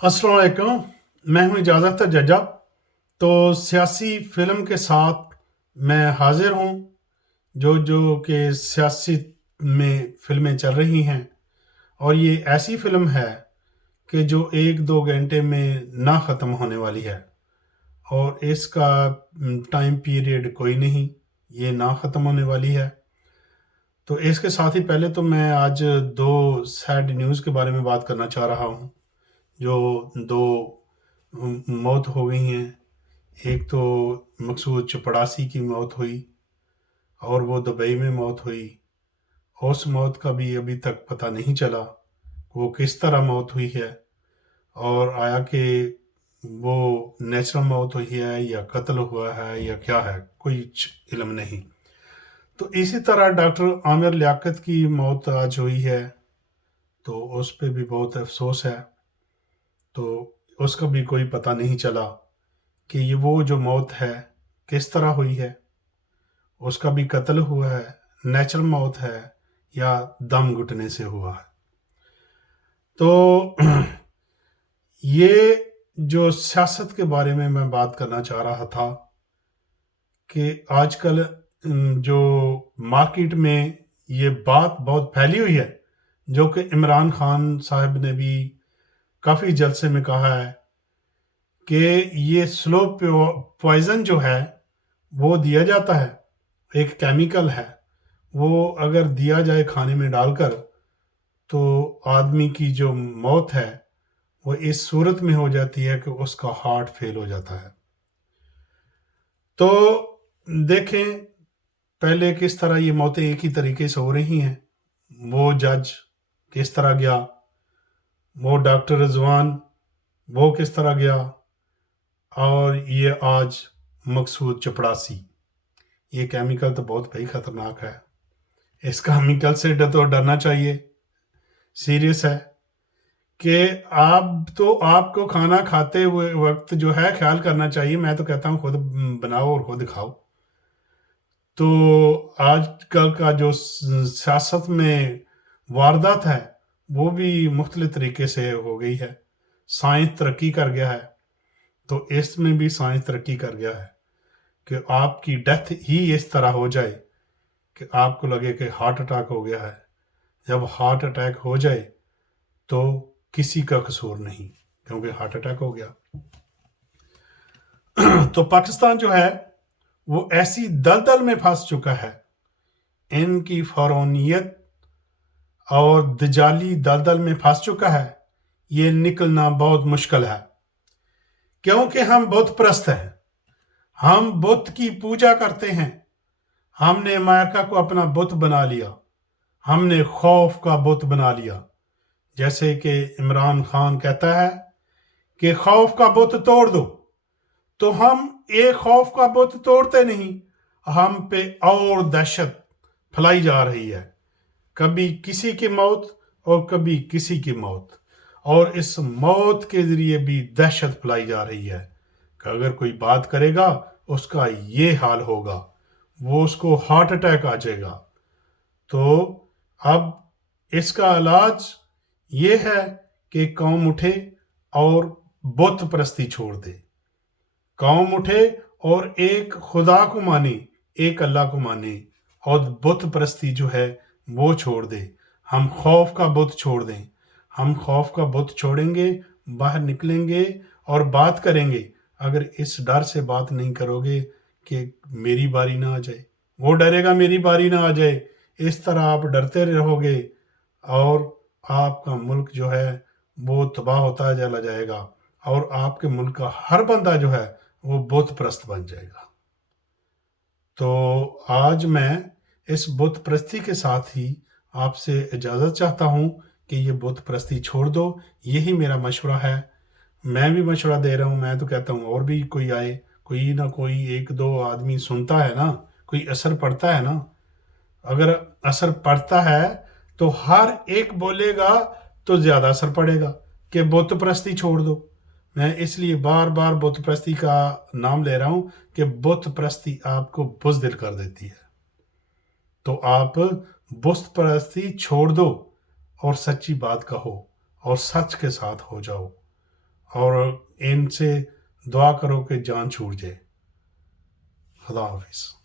अस्सलाम वालेकुम। मैं हूं इजाज़त जज्जा। तो सियासी फ़िल्म के साथ मैं हाज़िर हूं, जो जो कि सियासी में फ़िल्में चल रही हैं, और ये ऐसी फ़िल्म है कि जो 1-2 घंटे में ना ख़त्म होने वाली है, और इसका टाइम पीरियड कोई नहीं, ये ना ख़त्म होने वाली है। तो इसके साथ ही पहले तो मैं आज 2 सैड न्यूज़ के बारे में बात करना चाह रहा हूं, जो 2 मौत हो गई हैं। एक तो मकसूद चपड़ासी की मौत हुई, और वो दुबई में मौत हुई। उस मौत का भी अभी तक पता नहीं चला वो किस तरह मौत हुई है, और आया कि वो नेचुरल मौत हुई है या कत्ल हुआ है या क्या है, कोई इल्म नहीं। तो इसी तरह डॉक्टर आमिर लियाकत की मौत आज हुई है, तो उस पे भी बहुत अफसोस है। तो उसका भी कोई पता नहीं चला कि ये वो जो मौत है किस तरह हुई है, उसका भी कत्ल हुआ है, नेचुरल मौत है, या दम घुटने से हुआ है। तो ये जो सियासत के बारे में मैं बात करना चाह रहा था कि आजकल जो मार्केट में ये बात बहुत फैली हुई है, जो कि इमरान खान साहब ने भी काफ़ी जलसे में कहा है कि ये स्लो पॉइजन जो है वो दिया जाता है, एक केमिकल है, वो अगर दिया जाए खाने में डालकर, तो आदमी की जो मौत है वो इस सूरत में हो जाती है कि उसका हार्ट फेल हो जाता है। तो देखें पहले किस तरह ये मौतें एक ही तरीके से हो रही हैं। वो जज किस तरह गया, वो डॉक्टर रिजवान वो किस तरह गया, और ये आज मकसूद चपड़ासी। ये केमिकल तो बहुत भाई ख़तरनाक है, इस केमिकल से तो डरना चाहिए। सीरियस है कि आप तो आपको खाना खाते हुए वक्त जो है ख्याल करना चाहिए। मैं तो कहता हूँ खुद बनाओ और खुद खाओ। तो आजकल का जो सियासत में वारदात है वो भी मुख्तलिफ तरीके से हो गई है। साइंस तरक्की कर गया है, तो इसमें भी साइंस तरक्की कर गया है कि आपकी डेथ ही इस तरह हो जाए कि आपको लगे कि हार्ट अटैक हो गया है। जब हार्ट अटैक हो जाए तो किसी का कसूर नहीं, क्योंकि हार्ट अटैक हो गया। तो पाकिस्तान जो है वो ऐसी दलदल में फंस चुका है, इनकी फरौनियत और दजाली दलदल में फंस चुका है। ये निकलना बहुत मुश्किल है, क्योंकि हम बुत परस्त हैं, हम बुत की पूजा करते हैं। हमने अमेरिका को अपना बुत बना लिया, हमने खौफ का बुत बना लिया। जैसे कि इमरान खान कहता है कि खौफ का बुत तोड़ दो, तो हम एक खौफ का बुत तोड़ते नहीं, हम पे और दहशत फैलाई जा रही है। कभी किसी की मौत और कभी किसी की मौत, और इस मौत के जरिए भी दहशत फैलाई जा रही है कि अगर कोई बात करेगा उसका ये हाल होगा, वो उसको हार्ट अटैक आ जाएगा। तो अब इसका इलाज ये है कि कौम उठे और बुत परस्ती छोड़ दे। कौम उठे और एक खुदा को माने, एक अल्लाह को माने, और बुत परस्ती जो है वो छोड़ दे। हम खौफ का बुत छोड़ दें। हम खौफ का बुत छोड़ेंगे, बाहर निकलेंगे और बात करेंगे। अगर इस डर से बात नहीं करोगे कि मेरी बारी ना आ जाए, वो डरेगा मेरी बारी ना आ जाए, इस तरह आप डरते रहोगे, और आपका मुल्क जो है वो तबाह होता चला जाएगा, और आपके मुल्क का हर बंदा जो है वो बुत परस्त बन जाएगा। तो आज मैं इस बुत परस्ती के साथ ही आपसे इजाज़त चाहता हूँ कि ये बुत परस्ती छोड़ दो। यही मेरा मशवरा है। मैं भी मशवरा दे रहा हूँ, मैं तो कहता हूँ और भी कोई आए, कोई ना कोई 1-2 आदमी सुनता है ना, कोई असर पड़ता है ना। अगर असर पड़ता है तो हर एक बोलेगा तो ज़्यादा असर पड़ेगा कि बुत परस्ती छोड़ दो। मैं इसलिए बार बार बुत परस्ती का नाम ले रहा हूँ कि बुत परस्ती आपको बुज़दिल कर देती है। तो आप बुत परस्ती छोड़ दो और सच्ची बात कहो और सच के साथ हो जाओ, اور ان سے دعا کرو کہ جان چھوٹ جائے. خدا حافظ.